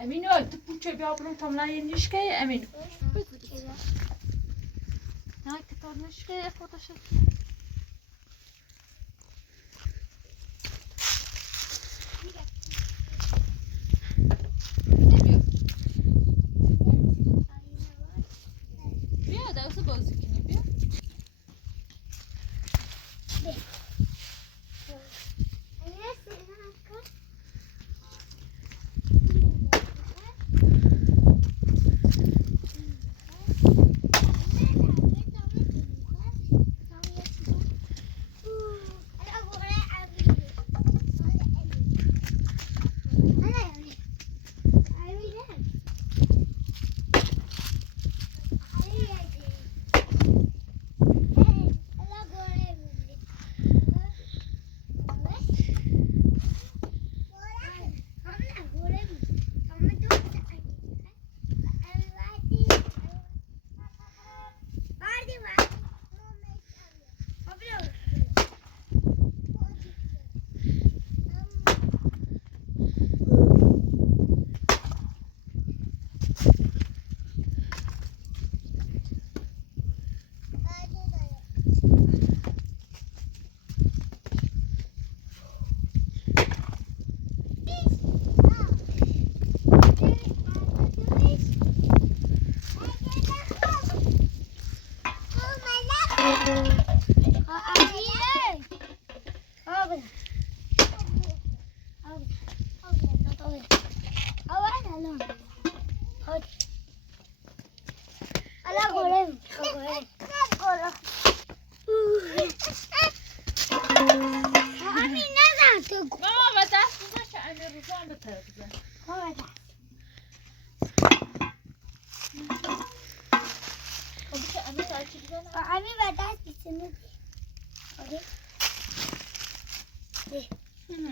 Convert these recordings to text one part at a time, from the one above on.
Eminu, tu puče bi abrum tam la yenişke Eminu. Ne kitabı nişke fotoğraf. Bia, dá o seu bolso aqui, né, Bia?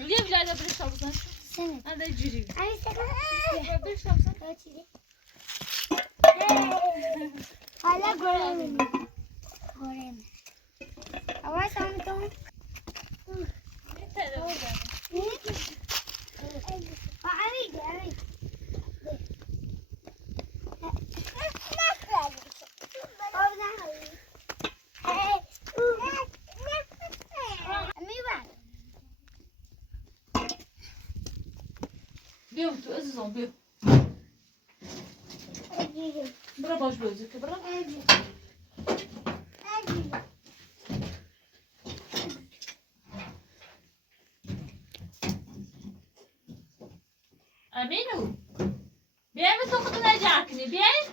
Gdzie wziąć dobry szałzan? Ale dziury. Dobry szałzan? Hala göremiyorum. Göremiyorum. Ama sen tamam. Yeter oldu. Abi abi. تو عزیزم بیا Acıdım. برا باش بازی که برا Acıdım. Acıdım. امینو بیایم تو خود نجار کنی بیایم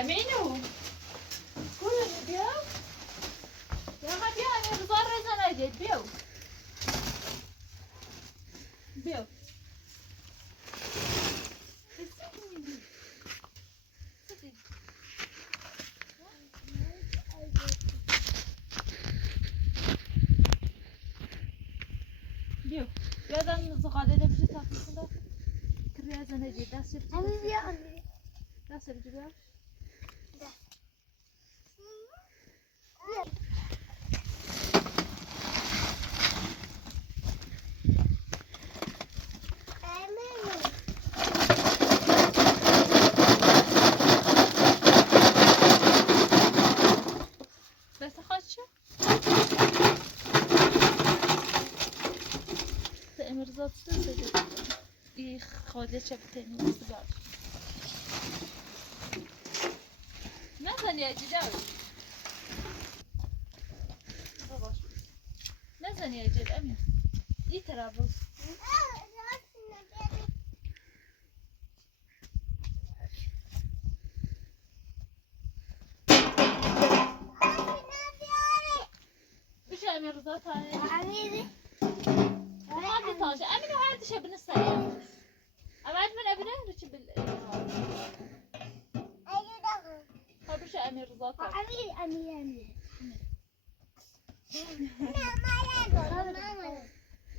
امینو کجا بیا بیا بیا امین روزا رزا نجید بیا بیا بیا یادم زغاله ده بشه تفریح کنه کریه زنجید دست شد Anne diyor anne. دست شد بیا بس خواهد شد امروزات شده این خاله چه بتنی است باش نزنی اجیده باش نزنی اجید امین این طرف باز بشه امین روزا تانه هذه طاجة امين وهذا شيء بالنسبة أبعد من أبنه رش هذا شيء أمير رضا Amir.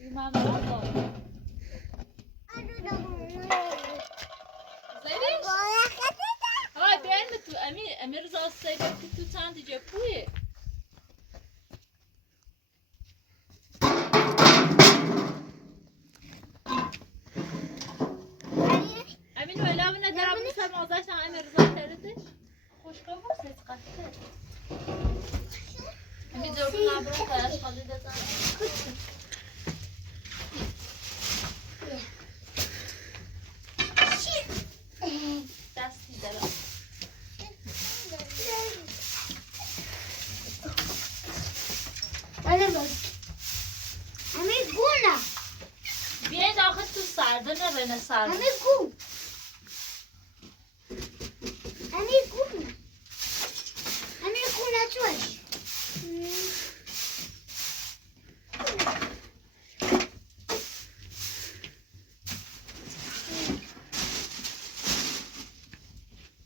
إمام رضا زينش هاي بين متو أمير رضا السيدة كتو تاندي جابوه امین ولا من درام مثل موضوعش امیر رضا تردش خوش قبول سیت قطعه امین دور نابرو تاش خالی دادن دستی دارم Amir guna. بیاین داخل تو سرده نه سرده Amir gun. Amir guna. Amir guna çoş.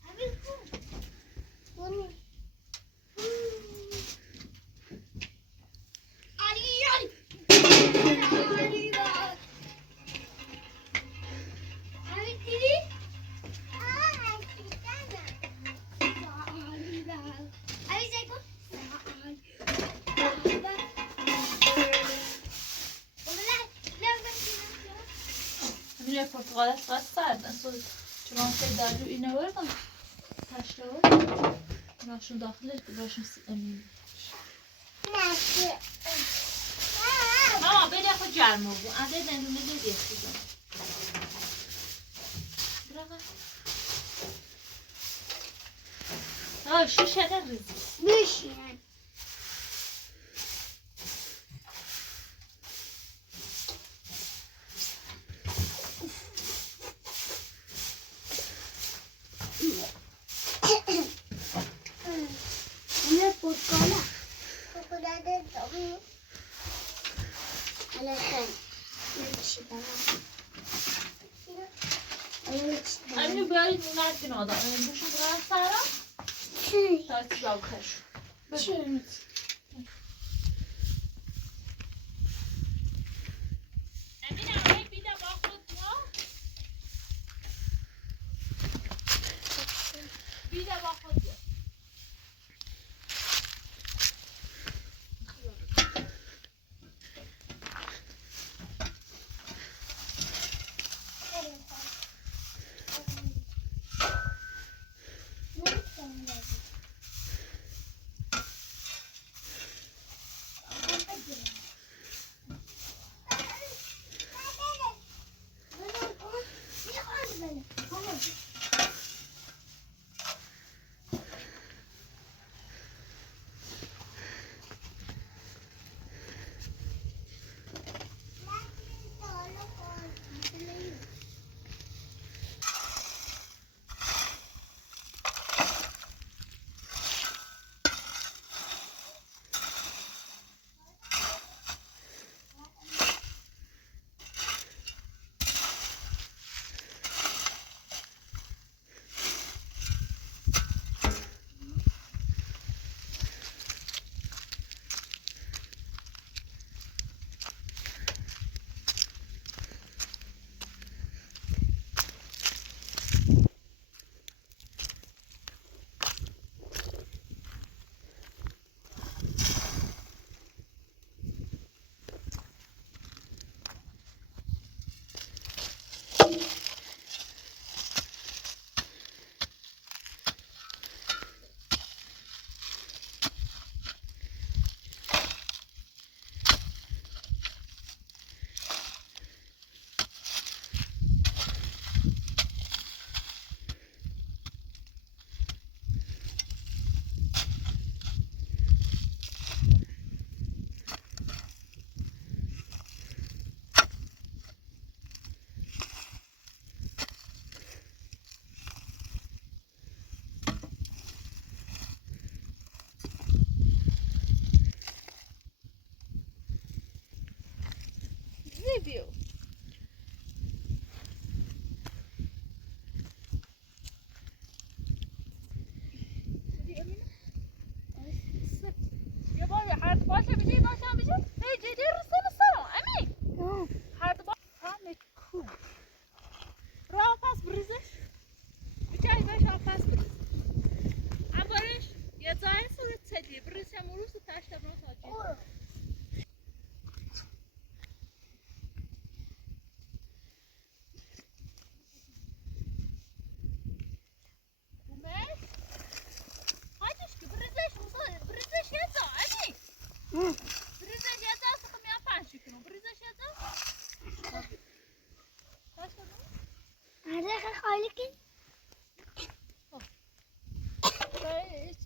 Amir gun. امین پرتقالش قصد سردن چون که دارو اینه بردم تشته ناشون داخلش باشون امین ماما بده خود جرمو بو انده دندونه دیگه خودم برقا شیشه ده ریزی Müşyen. Ne portala? Portala de tamam. Ala sen. Ne bir şey daha. امین بیایید اونت که نادم امین بوشون برای سرم شاید سیزا بخش امین همه بیده با خود ما بیده با خود بیا review. يا بابي حد باشه بيجي باشه بيجي هي جدي رسل السلام امي حد باشه مكو راه باس برزش بجاي باشه باس برز عبارش يا زاي صورت سدي برز مروس تاشت برا ساجي بريزة جاتا سخم يا فاشي كنو بريزة جاتا باش كنو هذا خالك باش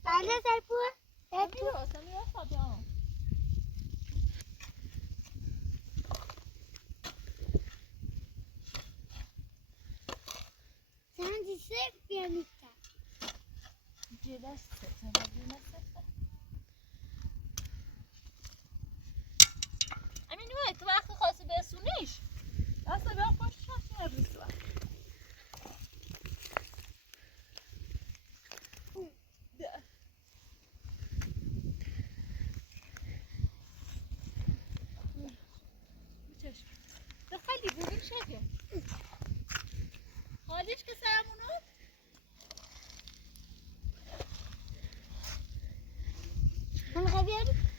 هذا سالفه اميرو سميرو فابيان ساندي سيف يا ميتا جلست تمام امين وقت وقت خاصی برسونیش اصلا بیا پشت شاشه برسون بچش خیلی ببین شکل حالیش که سرمونو من خبيري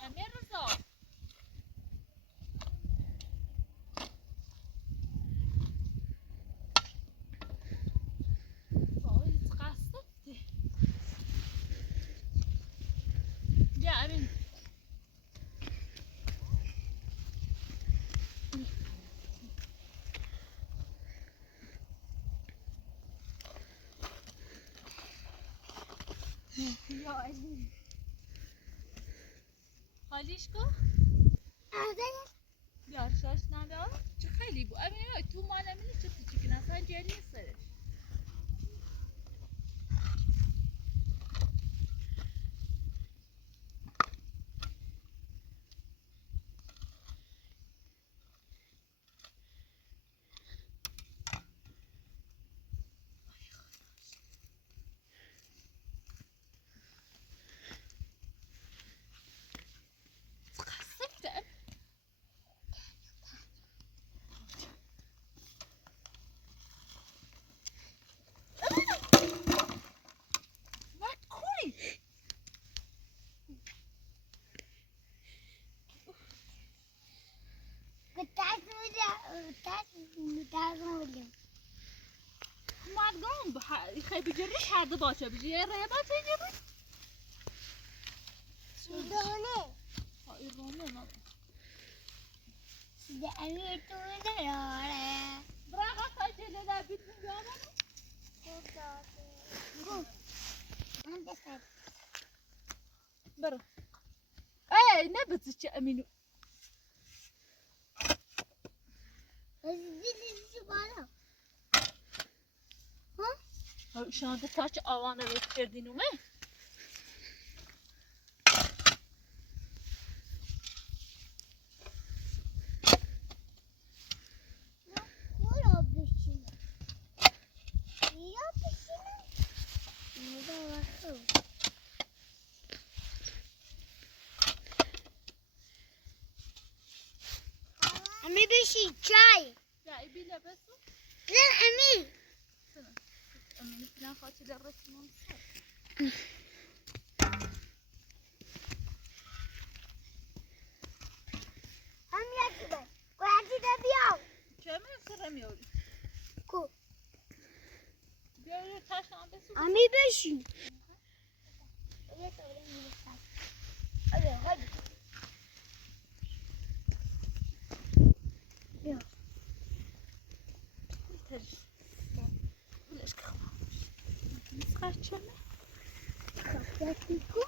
امیر رضا وای قصد بیا امین يا عزيزي حالیش کو هذا بیار شاش نبیا چه خیلی بو امین تو مال امین چه چیکن اصلا جری سرش ما تقوم يخي بجرش حد باشه بجي ريبا تجري شلونه؟ هاي رومي ما ده امیر تو نداره. براغا خايشه لذا بيت من جامعه من دست برا ايه نبتش امينو زیدی بالا. شانده تاچ آوانه بیت کردین اومه کورا بشینه. یا بشینه. ندا واسه. امی بشین چای. جایی بی لبسو نه امی. امینو فلان خاطی در رسمون امی یکی بای. کویتی ده بیاو. چه سرم یوری کو. بیا یه تاش هم بسو امی بشین. یه طوری میرسد. هadi. بیا. ترش بلش کخم نسخه چمه یکی کو.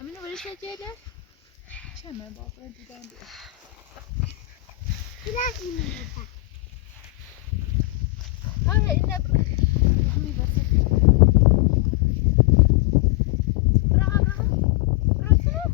امینو برش نجیده چمه بابا دیدم بیا Biraz yumurta. hayır eline bırak همین بسه bırak bıraksana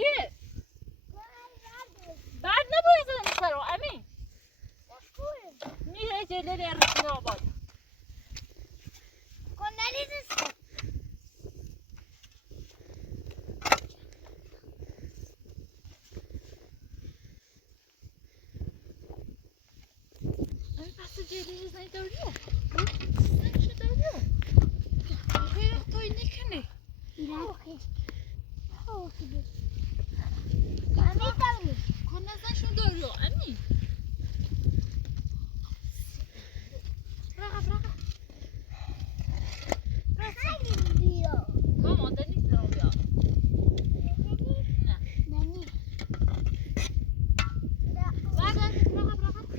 چیه؟ بعد نباید زدن سر رو امین میره جلوی رسول آباد امین پس جلوی زنی داریو زنی داریو خیلی توی نکنه کنه زنشون داریو امین رقب ماما ده نیست رو بیا نه رقب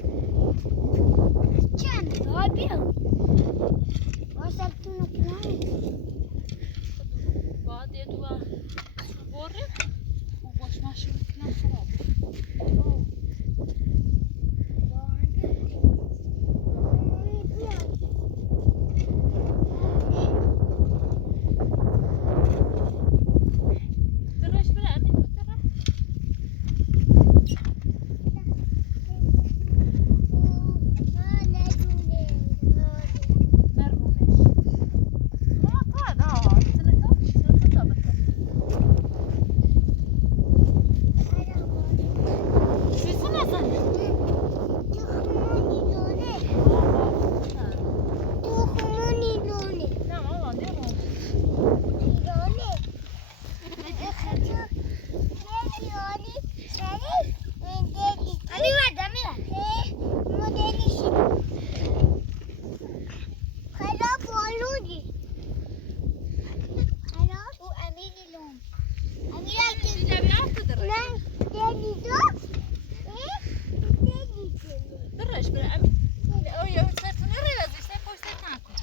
باید یه دو سو بریم و باش ماشین کنم خراب درش بره امین بطره نرمونش ماما تا دا سنکا تا بطر سیسو نزنه نه ماما دیرم دیگه بیا تو درش بره امین او یه سرتونه روزش نه پشت نکن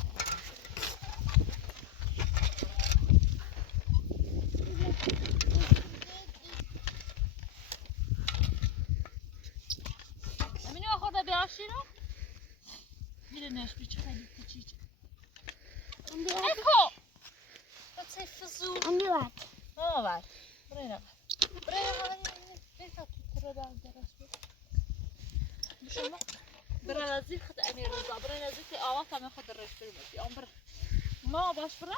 امین او خورده بیاشی رو میره نشبی چه خیلی کچیچ اکو بچه فزون ماما بر برای نبر بیتا تو تره درست بود شما برای نزدیک خود امیر رضا برای نزدیک آواز همه خود درش بریم آن بر ما باش برای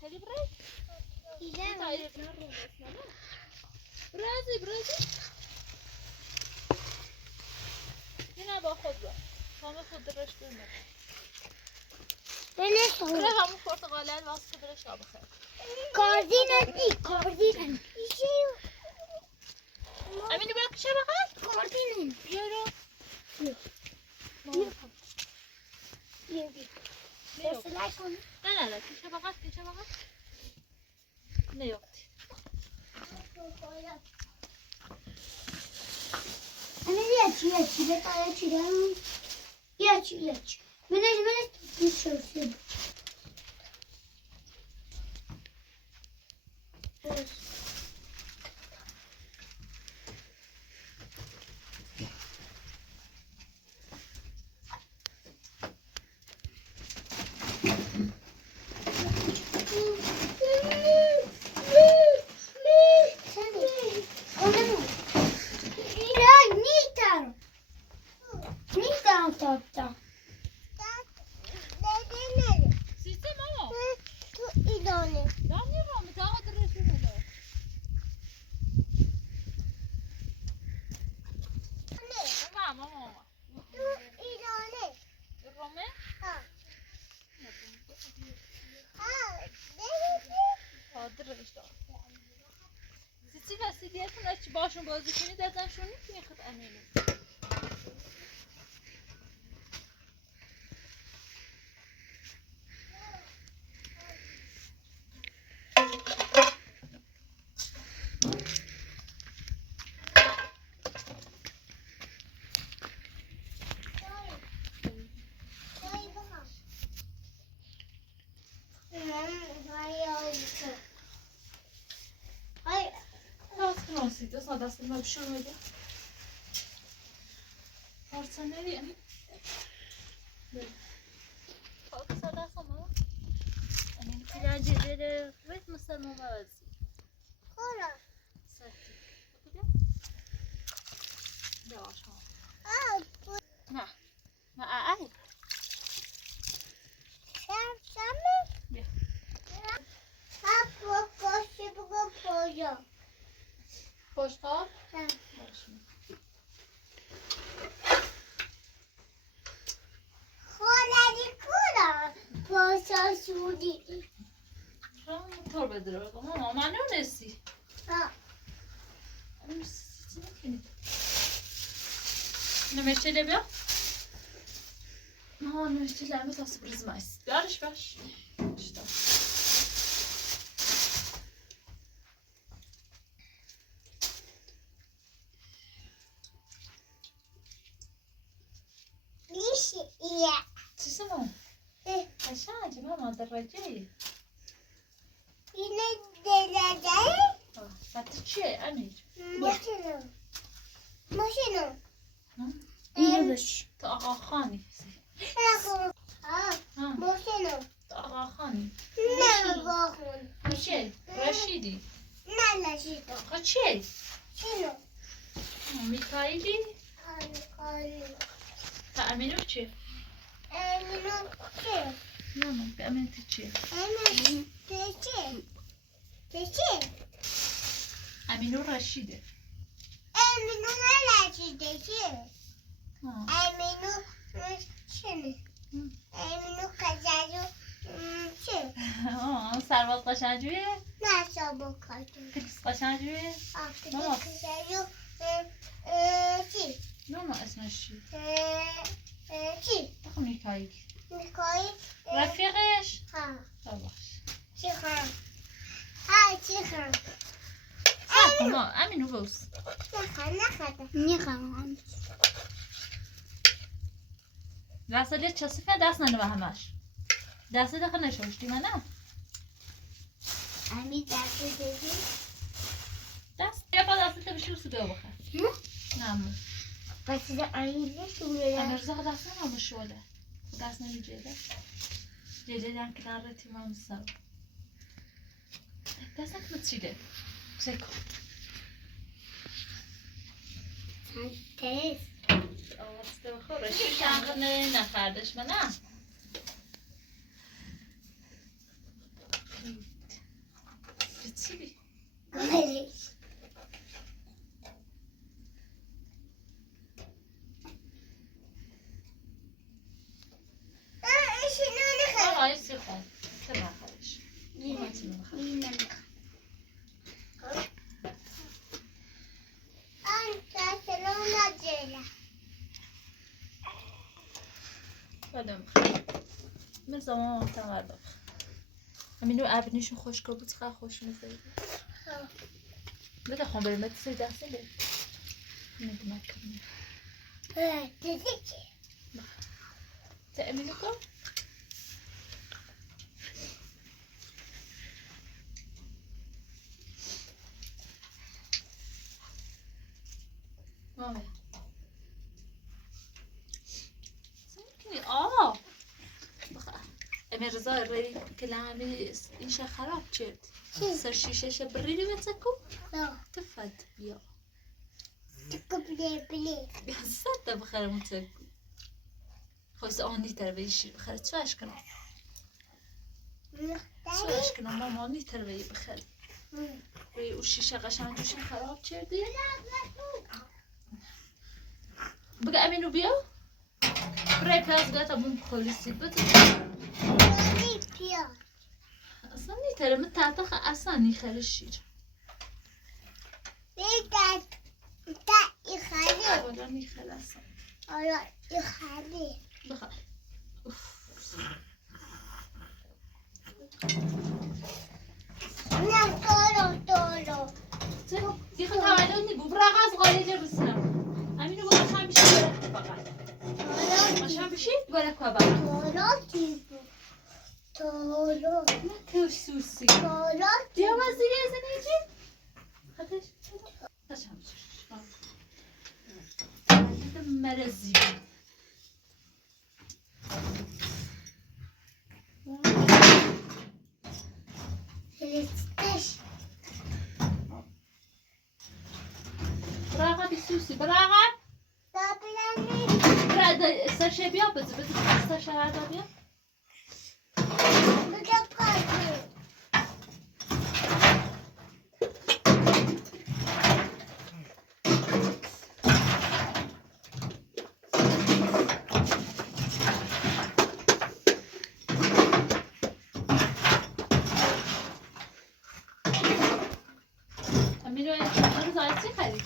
خیلی برای برازی اینه با خود برای همه خود درش بریم برای همون پرتقاله واسه درش آبخیر امینی باید کشه بقید بیا رو نه کشه بقید نیوکتی سیسته ماما دانی رو متاقا درش بریم ماما رومه درش دار سیسی بستی دیتون اچ باشون بازی کنی دادنشون نیکنی خود امینی دست ما بشور میده پارچه نریم خاک ساده خمام امین پیران جدید وید مثل موازی yavaş ol. Bu Ne? Ne? Ay. sen mi? Ya. Bu koşu bu koşu. Boş kal. Ha. Kolay kula. Poşa şudi. Tamam torba dırıyor ama ne nesi? Ha. Ne meşale bir? Ne meşale mi tas prizmais? Yarış baş. İşte. Liş iyi. Çisim o. Aşağıcı mama derece. Yine derece. Satışçı Amir. Maşını. Maşını. İyiymiş. Tağa khani. Ha. Ha. Maşını. Tağa khani. Ne bakın? Kaçey? Rashidi. Ne laşıdı? Kaçey? Şunu. Mikaili. Anne. Ta Aminu çi? Eminu ki. Ne be Amin tiçi. Eminu peki. Peki. Aminu Rashidi. Eminu ne laşıdı ki? Ha. Eminu şunu. Eminu kazalı ki. Aa, Servat Qaşancı. Nasıl bu kadın? Kız Qaşancı. Artık Tamam. kazalı ki. Ne ma اسمه شي؟ Ki. اخو ميكايل. Mikoy. رفيقش؟ Ha. طبعا. Çıkar. Ha çıkar. صح ما امين وبوس. Ne kadar? دست لي چسفه دست ننه همش. دست داخل نشوشتی منه؟ Ami dersi dedi. دست یا با دست بشو سو بخه. نه مو. Ben size ayrıca söylüyorum. انا رزق دست نمو شوله. دست نمیجیده. جیجه کنار تیمم سر. دست نکن چیده. سکو. Sen tez. Allah size بخوره. شو شنقه نخردش منه؟ چی؟ Böyle. Şunu ne kadar? آقای سیخون که نخواهش Anta selona cela. بدم بخیر مثل ما تمر بخیر همینو ابنیشون خوشگاه بود خیلی خوش میزید بده خون بریم بده سی دسته بید ندمت کنیم Dedi ki. تأمینو کن مامه سنکنی امرزا ری کلامی اینشه خراب شد سر شیشه بریدی بتسکو No. تفد بیا Tıkıp صد بخير متسكو خويس آنی تر بيشي بخير تشواش كنا تشواش كنا ماما آنی تر بي بخير بي وشيشة قشان جوشي خراب شدي بقى أمينو بيا براي بلاس قاتا بوم خوليسي بتو اصلا نيتر متعتخ اصلا نيخل الشير ولا نيخل اصلا بخير ديخل تولوني ببراغاز غالي جرسنا امينو بقى عشان بشي برك فقط عشان بشي برك فقط ما كوسوسي يا وزير يا زنيجي خدش عشان بشي مرزي براغة بسوسي براغة شي بیا بده پستا شهر بیا بده قاضی امیر امروز آیت چی خرید؟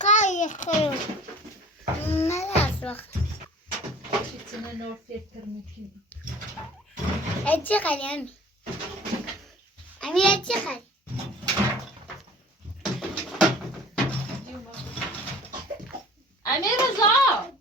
قای خیلی ملاس وقت چیتونه نور فکر میکنی چی خری امی؟ امیر چی خری؟ امیر رضا